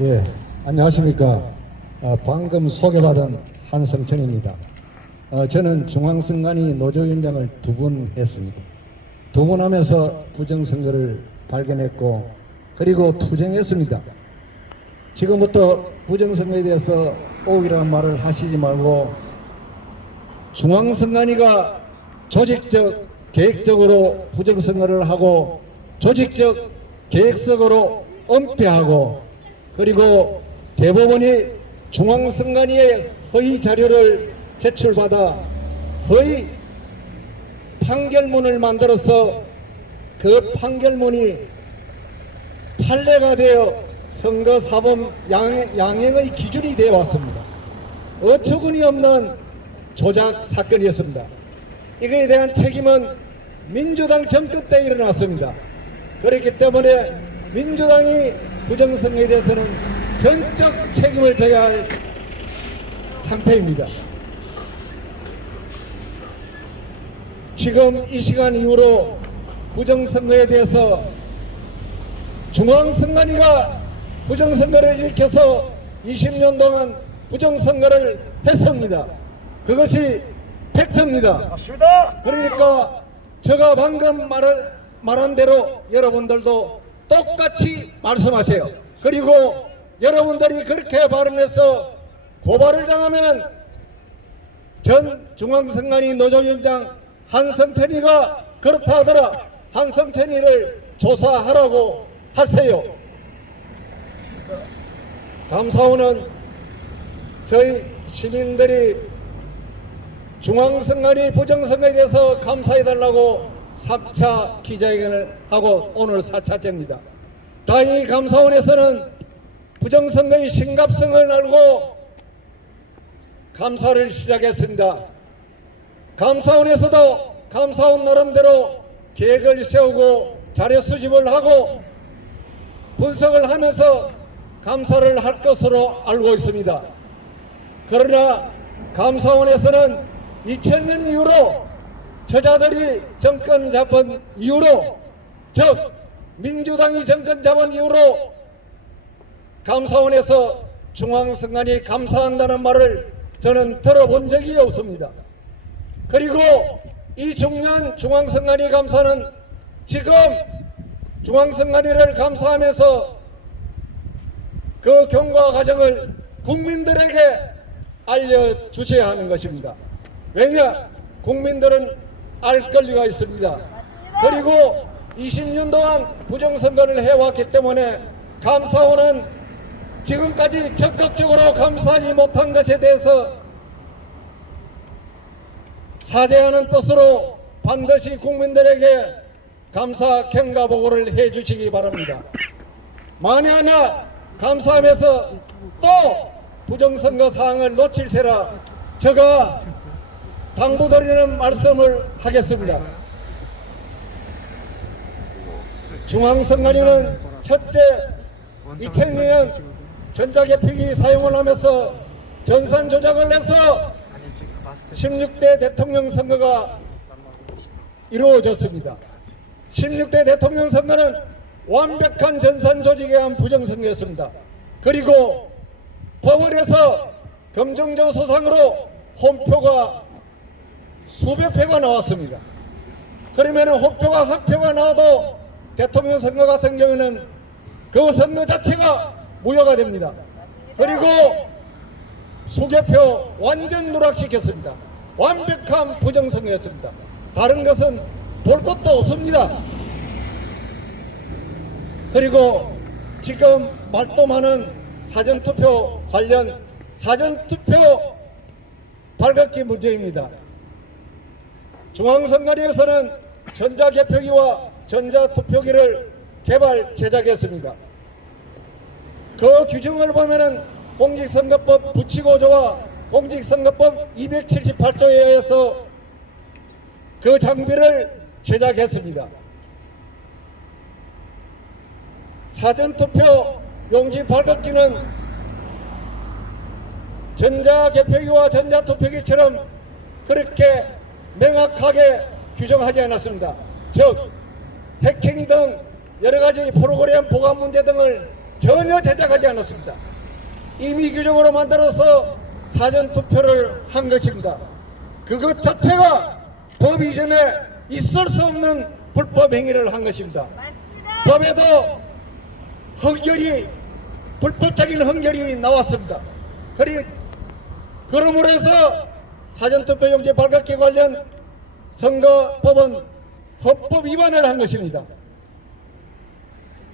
예, 안녕하십니까. 방금 소개받은 한성천입니다. 저는 중앙선관위 노조위원장을 2번 했습니다. 2번 하면서 부정선거를 발견했고 그리고 투쟁했습니다. 지금부터 부정선거에 대해서 오기라는 말을 하시지 말고 중앙선관위가 조직적 계획적으로 부정선거를 하고 조직적 계획적으로 은폐하고 그리고 대법원이 중앙선관위의 허위 자료를 제출받아 허위 판결문을 만들어서 그 판결문이 판례가 되어 선거사범 양형의 기준이 되어 왔습니다. 어처구니 없는 조작 사건이었습니다. 이거에 대한 책임은 민주당 정권 때 일어났습니다. 그렇기 때문에 민주당이 부정선거에 대해서는 전적 책임을 져야 할 상태입니다. 지금 이 시간 이후로 부정선거에 대해서 중앙선관위가 부정선거를 일으켜서 20년 동안 부정선거를 했습니다. 그것이 팩트입니다. 그러니까 제가 방금 말한 대로 여러분들도 똑같이 말씀하세요. 그리고 여러분들이 그렇게 발언해서 고발을 당하면 전 중앙선관위 노조위원장 한성천이가 그렇다 하더라 한성천이를 조사하라고 하세요. 감사원은 저희 시민들이 중앙선관위 부정선거에 대해서 감사해달라고 3차 기자회견을 하고 오늘 4차째입니다. 다행히 감사원에서는 부정선거의 심각성을 알고 감사를 시작했습니다. 감사원에서도 감사원 나름대로 계획을 세우고 자료 수집을 하고 분석을 하면서 감사를 할 것으로 알고 있습니다. 그러나 감사원에서는 2000년 이후로 저자들이 정권 잡은 이후로 즉 민주당이 정권 잡은 이후로 감사원에서 중앙선관위 감사한다는 말을 저는 들어본 적이 없습니다. 그리고 이 중요한 중앙선관위 감사는 지금 중앙선관위를 감사하면서 그 경과 과정을 국민들에게 알려주셔야 하는 것입니다. 왜냐? 국민들은 알 권리가 있습니다. 그리고 20년 동안 부정선거를 해왔기 때문에 감사원은 지금까지 적극적으로 감사하지 못한 것에 대해서 사죄하는 뜻으로 반드시 국민들에게 감사 경과 보고를 해 주시기 바랍니다. 만에 하나 감사하면서 또 부정선거 사항을 놓칠세라 제가 당부드리는 말씀을 하겠습니다. 중앙선관위는 첫째 2002년 전자개표기 사용을 하면서 전산 조작을 해서 16대 대통령 선거가 이루어졌습니다. 16대 대통령 선거는 완벽한 전산 조직에 의한 부정선거였습니다. 그리고 법원에서 검증적 소상으로 홈표가 수백 표가 나왔습니다. 그러면 홈표가 한 표가 나와도 대통령 선거 같은 경우는 그 선거 자체가 무효가 됩니다. 그리고 수개표 완전 누락시켰습니다. 완벽한 부정선거였습니다. 다른 것은 볼 것도 없습니다. 그리고 지금 말도 많은 사전투표 관련 사전투표 발급기 문제입니다. 중앙선관위에서는 전자개표기와 전자투표기를 개발 제작했습니다. 그 규정을 보면은 공직선거법 부치고조와 공직선거법 278조에 의해서 그 장비를 제작했습니다. 사전투표 용지 발급기는 전자개표기와 전자투표기처럼 그렇게 명확하게 규정하지 않았습니다. 즉 해킹 등 여러가지 프로그램 보관 문제 등을 전혀 제작하지 않았습니다. 임의 규정으로 만들어서 사전투표를 한 것입니다. 그것 자체가 법 이전에 있을 수 없는 불법 행위를 한 것입니다. 법에도 흠결이, 불법적인 흠결이 나왔습니다. 그러므로 해서 사전투표용지 발급기 관련 선거법은 헌법 위반을 한 것입니다.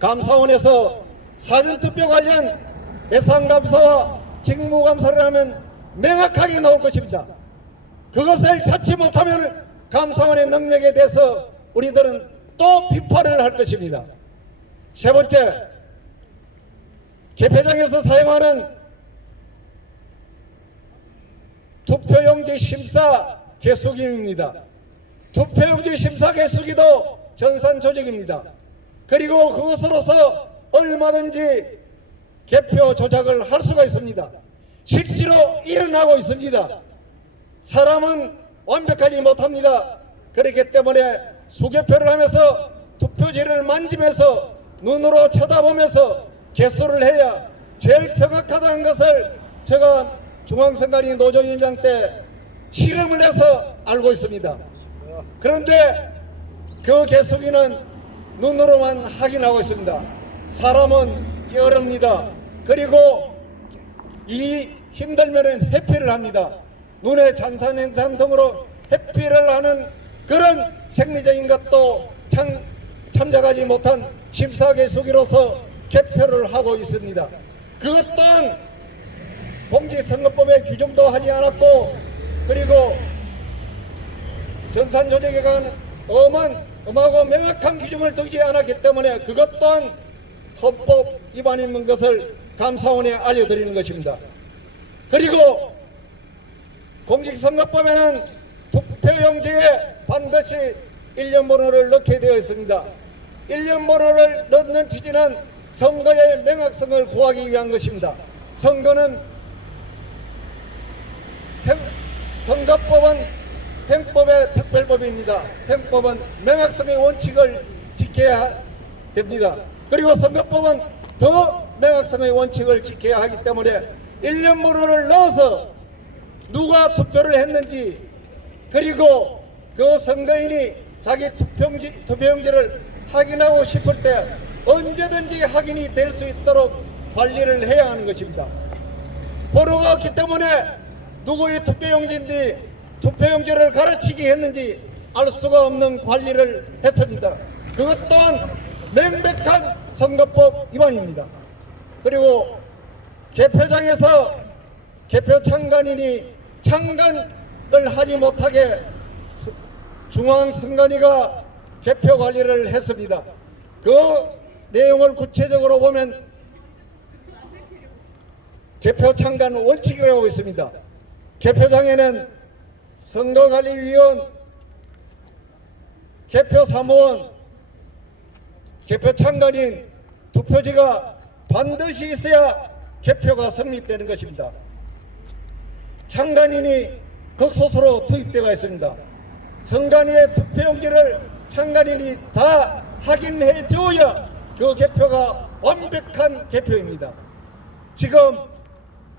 감사원에서 사전투표 관련 예산감사와 직무감사를 하면 명확하게 나올 것입니다. 그것을 찾지 못하면 감사원의 능력에 대해서 우리들은 또 비판을 할 것입니다. 세 번째, 개표장에서 사용하는 투표용지 심사 개수기입니다. 투표용지 심사 개수기도 전산 조직입니다. 그리고 그것으로서 얼마든지 개표 조작을 할 수가 있습니다. 실제로 일어나고 있습니다. 사람은 완벽하지 못합니다. 그렇기 때문에 수개표를 하면서 투표지를 만지면서 눈으로 쳐다보면서 개수를 해야 제일 정확하다는 것을 제가 중앙선관위 노조위원장 때 실험을 해서 알고 있습니다. 그런데 그 개수기는 눈으로만 확인하고 있습니다. 사람은 게으릅니다. 그리고 이 힘들면 회피를 합니다. 눈에 잔산행산 등으로 회피를 하는 그런 생리적인 것도 참작하지 못한 심사개수기로서 개표를 하고 있습니다. 그것 또한 공직선거법에 규정도 하지 않았고, 그리고 전산조직에 관한 엄하고 명확한 규정을 두지 않았기 때문에 그것 또한 헌법 위반인 것을 감사원에 알려드리는 것입니다. 그리고 공직선거법에는 투표용지에 반드시 일련번호를 넣게 되어 있습니다. 일련번호를 넣는 취지는 선거의 명확성을 구하기 위한 것입니다. 선거법은 행법의 특별법입니다. 행법은 명확성의 원칙을 지켜야 됩니다. 그리고 선거법은 더 명확성의 원칙을 지켜야 하기 때문에 일련번호를 넣어서 누가 투표를 했는지, 그리고 그 선거인이 자기 투표용지를 확인하고 싶을 때 언제든지 확인이 될 수 있도록 관리를 해야 하는 것입니다. 번호가 없기 때문에 누구의 투표용지인지, 투표용지를 가르치기 했는지 알 수가 없는 관리를 했습니다. 그것 또한 명백한 선거법 위반입니다. 그리고 개표장에서 개표 참관인이 참관을 하지 못하게 중앙선관위가 개표 관리를 했습니다. 그 내용을 구체적으로 보면 개표 참관 원칙이라고 있습니다. 개표장에는 선거관리위원, 개표사무원, 개표참관인, 투표지가 반드시 있어야 개표가 성립되는 것입니다. 참관인이 극소수로 투입되어 있습니다. 선관위의 투표용지를 참관인이 다 확인해 줘야 그 개표가 완벽한 개표입니다. 지금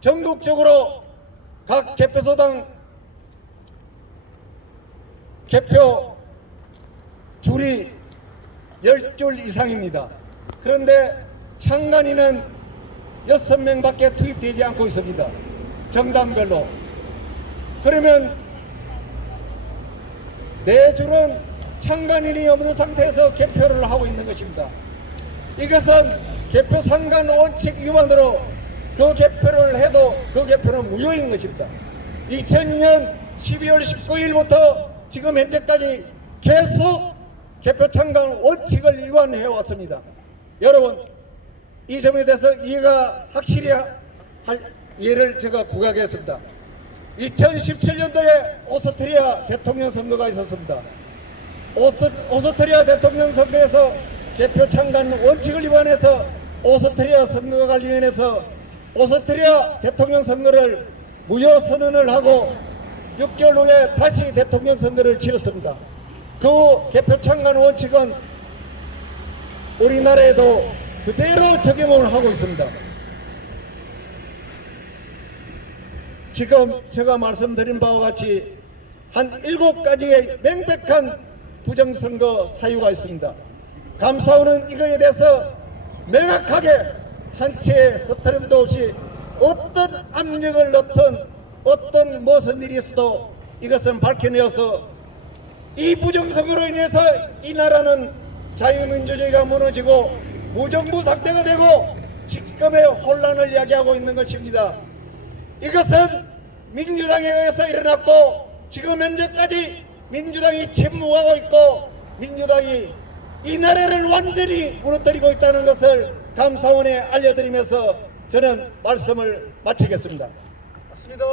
전국적으로 각 개표소당 개표 줄이 10줄 이상입니다. 그런데 참관인은 6명밖에 투입되지 않고 있습니다. 정당별로. 그러면 4줄은 참관인이 없는 상태에서 개표를 하고 있는 것입니다. 이것은 개표 상관 원칙 위반으로 그 개표를 해도 그 개표는 무효인 것입니다. 2002년 12월 19일부터 지금 현재까지 계속 개표 참관 원칙을 위반해 왔습니다. 여러분, 이 점에 대해서 이해가 확실히 할 예를 제가 구하겠습니다. 2017년도에 오스트리아 대통령 선거가 있었습니다. 오스트리아 대통령 선거에서 개표 참관 원칙을 위반해서 오스트리아 선거관리위원회에서 오스트리아 대통령 선거를 무효 선언을 하고 6개월 후에 다시 대통령 선거를 치렀습니다. 그 개표 참관 원칙은 우리나라에도 그대로 적용을 하고 있습니다. 지금 제가 말씀드린 바와 같이 한 7가지의 명백한 부정선거 사유가 있습니다. 감사원은 이거에 대해서 명확하게 한 채의 흐트름도 없이 어떤 압력을 넣든 어떤 무슨 일이 있어도 이것은 밝혀내어서 이 부정선거로 인해서 이 나라는 자유민주주의가 무너지고 무정부 상태가 되고 지금의 혼란을 이야기하고 있는 것입니다. 이것은 민주당에 의해서 일어났고 지금 현재까지 민주당이 침묵하고 있고 민주당이 이 나라를 완전히 무너뜨리고 있다는 것을 감사원에 알려드리면서 저는 말씀을 마치겠습니다. 맞습니다.